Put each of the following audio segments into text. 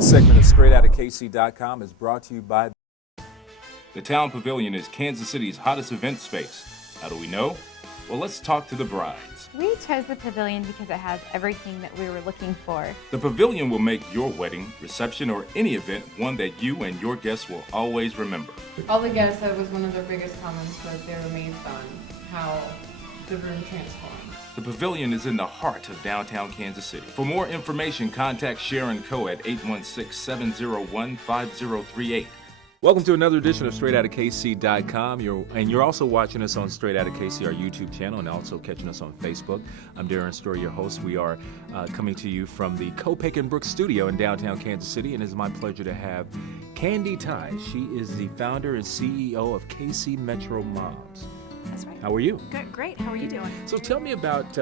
This segment of StraightOutaKC.com is brought to you by The Town Pavilion is Kansas City's hottest event space. How do we know? Well, let's talk to the brides. We chose the pavilion because it has everything that we were looking for. The pavilion will make your wedding, reception, or any event one that you and your guests will always remember. All the guests said was one of their biggest comments was they were amazed on how the room transformed. The pavilion is in the heart of downtown Kansas City. For more information, contact Sharon Coe at 816-701-5038. Welcome to another edition of StraightOutaKC.com. You're also watching us on Straight Outta KC, our YouTube channel, and also catching us on Facebook. I'm Darron, your host. We are coming to you from the Kopek and Brooks studio in downtown Kansas City, and it is my pleasure to have Candy Ty. She is the founder and CEO of KC Metro Moms. That's right. How are you? Good, great. How are you doing? So tell me about,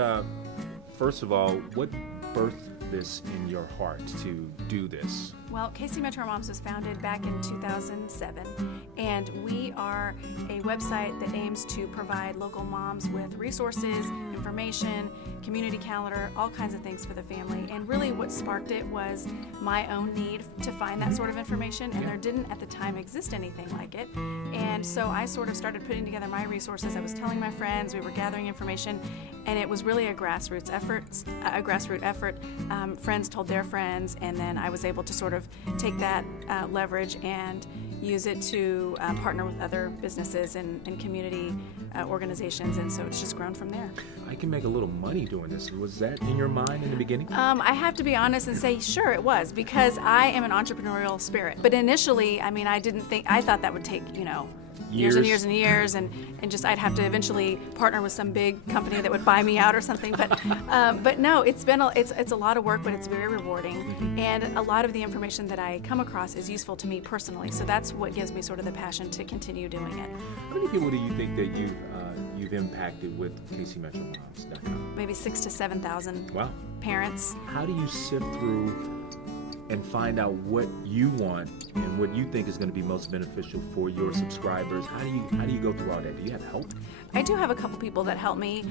first of all, what birthed this in your heart to do this? Well, KC Metro Moms was founded back in 2007, and we are a website that aims to provide local moms with resources, information, community calendar, all kinds of things for the family. And really what sparked it was my own need to find that sort of information, and there didn't at the time exist anything like it. And so I sort of started putting together my resources. I was telling my friends, we were gathering information, and it was really a grassroots effort. Friends told their friends, and then I was able to sort of take that leverage and use it to partner with other businesses and community organizations, and so it's just grown from there. I can make a little money doing this. Was that in your mind in the beginning? I have to be honest and say, sure, it was, because I am an entrepreneurial spirit. But initially, I mean, I thought that would take, years and years and years, and just I'd have to eventually partner with some big company that would buy me out or something. But no, it's a lot of work, but it's very rewarding, and a lot of the information that I come across is useful to me personally. So that's what gives me sort of the passion to continue doing it. How many people do you think that you've impacted with KCMetroMoms.com? Maybe 6,000 to 7,000 Wow. parents. How do you sift through and find out what you want and what you think is going to be most beneficial for your subscribers? How do you go through all that? Do you have help? I do have a couple people that help me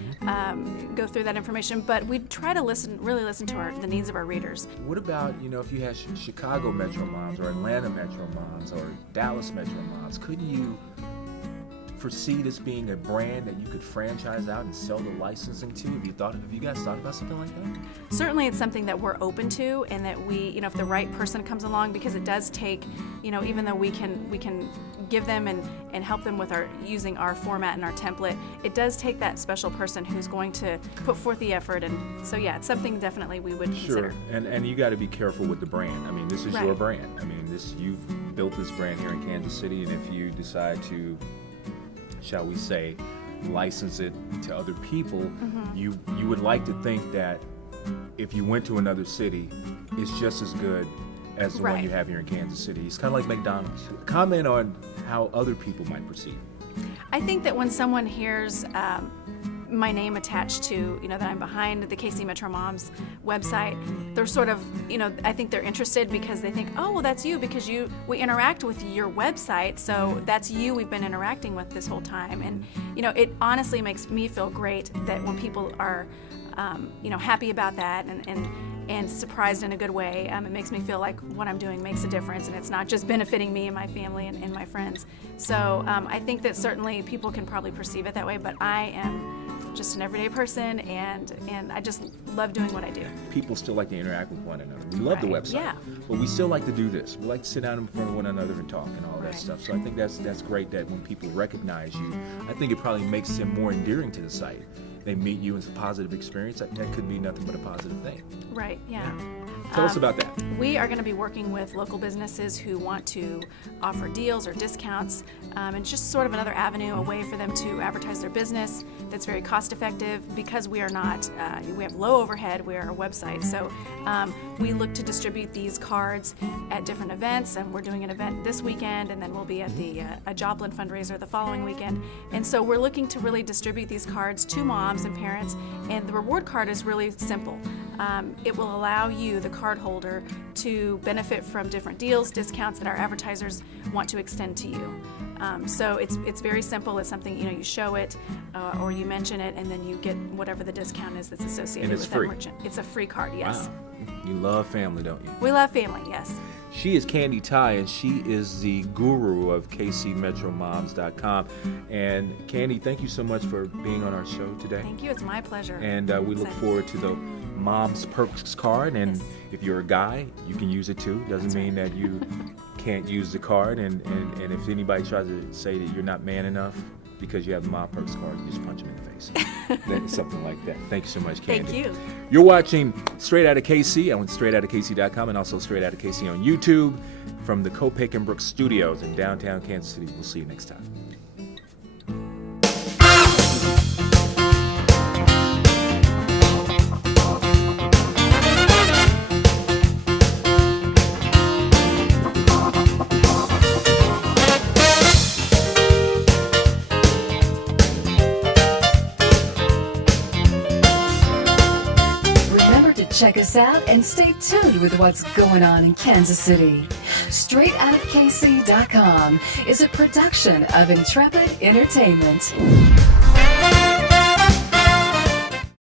go through that information, but we try to really listen to the needs of our readers. What about, if you had Chicago Metro Moms or Atlanta Metro Moms or Dallas Metro Moms, couldn't you foresee this being a brand that you could franchise out and sell the licensing to? Have you guys thought about something like that? Certainly it's something that we're open to, and that we, if the right person comes along, because it does take, even though we can give them and help them with using our format and our template, it does take that special person who's going to put forth the effort. And so yeah, it's something definitely we would consider. Sure, and you got to be careful with the brand. I mean, this is Right. your brand. I mean, you've built this brand here in Kansas City, and if you decide to, shall we say, license it to other people, you would like to think that if you went to another city, it's just as good as the one Right. you have here in Kansas City. It's kind of like McDonald's. Comment on how other people might perceive. I think that when someone hears my name attached to, that I'm behind the KC Metro Moms website, they're sort of, I think they're interested because they think, oh, well, that's you, because we interact with your website, so that's you we've been interacting with this whole time. And, it honestly makes me feel great that when people are, happy about that and surprised in a good way, it makes me feel like what I'm doing makes a difference, and it's not just benefiting me and my family and my friends. So I think that certainly people can probably perceive it that way, but I am just an everyday person, and I just love doing what I do. People still like to interact with one another. We love the Right, website, yeah. but we still like to do this. We like to sit down in front of one another and talk and all that Right. stuff. So I think that's great that when people recognize you, I think it probably makes them more endearing to the site. They meet you, it's a positive experience. That could be nothing but a positive thing. Right, yeah. Tell us about that. We are going to be working with local businesses who want to offer deals or discounts, and just sort of another avenue, a way for them to advertise their business that's very cost effective, because we are not, we have low overhead, we are a website. So we look to distribute these cards at different events, and we're doing an event this weekend, and then we'll be at a Joplin fundraiser the following weekend. And so we're looking to really distribute these cards to moms and parents, and the reward card is really simple. It will allow you, the card holder, to benefit from different deals, discounts that our advertisers want to extend to you. So it's very simple. It's something, you show it or you mention it, and then you get whatever the discount is that's associated And it's with free. that merchant. It's a free card, yes. Wow. You love family, don't you? We love family, yes. She is Candy Ty, and she is the guru of KCMetroMoms.com. And Candy, thank you so much for being on our show today. Thank you. It's my pleasure. And we look forward to the Mom's Perks card. And if you're a guy, you can use it too. Doesn't mean that you can't use the card. And if anybody tries to say that you're not man enough because you have the Mom Perks card, you just punch them in the face. Something like that. Thank you so much, Candy. Thank you. You're watching Straight Outta KC on StraightOuttaKC.com and also Straight Outta KC on YouTube from the Kopek and Brooks Studios in downtown Kansas City. We'll see you next time. Check us out and stay tuned with what's going on in Kansas City. StraightOuttaKC.com is a production of Intrepid Entertainment.